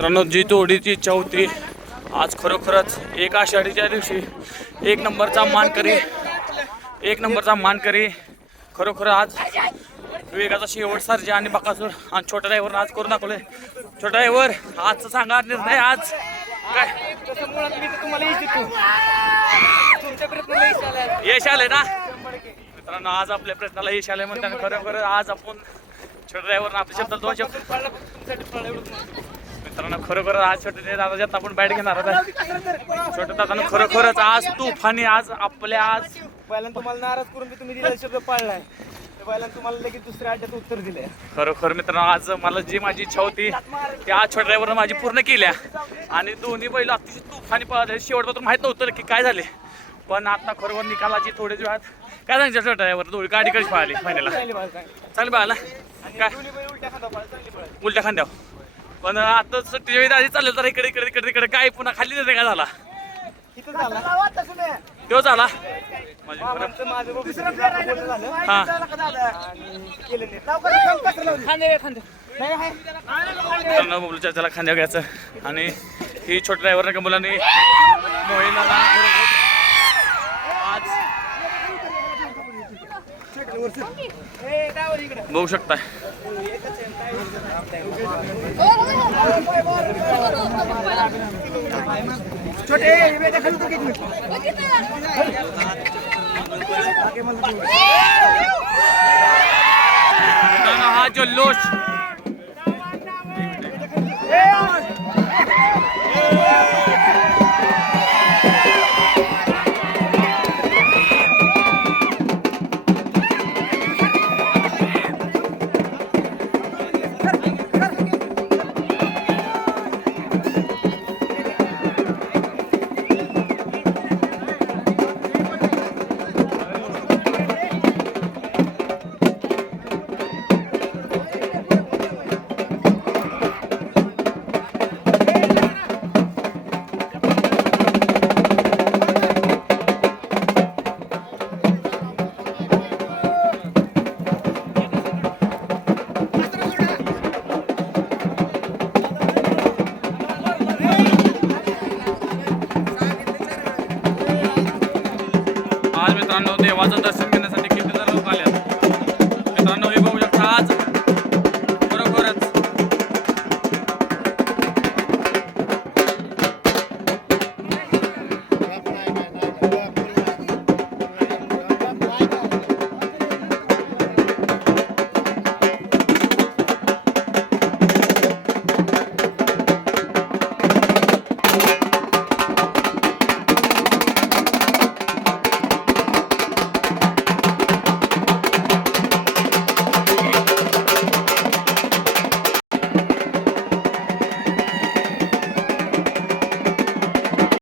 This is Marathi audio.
मित्रांनो जी तोडीची इच्छा होती. आज खरोखरच एक आषाढीच्या दिवशी एक नंबरचा मानकरी एक नंबरचा मानकरी. खरोखर आज विवेकाचा शेवट सरजे आणि बकासूर आणि छोटा ड्रायव्हर आज करून दाखवले छोटा ड्रायव्हर आजचं सांगा निर्णय आज. काय? यश आलंय. ना? मित्रांनो आज आपल्या प्रश्नाला यश आलंय म्हणताना खरोखर आज आपण छोटा ड्रायव्हर आपल्या शब्दात दोन शब्द मित्रांनो खरोखर आज छोटे दादाच्यात आपण बॅट घेणार आहोत छोट्या दादानं खरोखरच आज तुफानी आज आपल्या आज पहिल्यांदा तुम्हाला नाराज करून मी तुम्ही दिलेला शब्द पाळलाय. पहिल्यांदा तुम्हाला लगेच दुसऱ्या अड्ड्यात उत्तर दिलंय. खरोखर मित्रांनो आज मला जी माझी इच्छा होती ती आज छोट्या ड्रायव्हरनं माझी पूर्ण केल्या. आणि दोन्ही बैल अतिशय तुफानी पळाले. शेवटपासून माहीत नव्हतं की काय झाले. पण आता खरोखर निकालाची थोडे वेळात काय सांगितलं छोट्या ड्रायव्हर? दोन्ही गाडी कशी पळाली फायनलला? चांगली आणि काय? उलट्या खांदा पळाले, चांगली पळाली. उलट्या खांद्यावर. पण आता सुट्टीच्या वेळी आधी चाललं तर इकडे इकडे इकडे तिकडे काय पुन्हा खाली देते काय झाला? तो झाला. हा. त्याला खांद्या घ्यायचं. आणि ही छोट्या ड्रायव्हर का मुलांनी? मोहिला आज ए, डावर इकडं. बघू शकता हा जल्लोष वाजून दर्शन घेण्यासाठी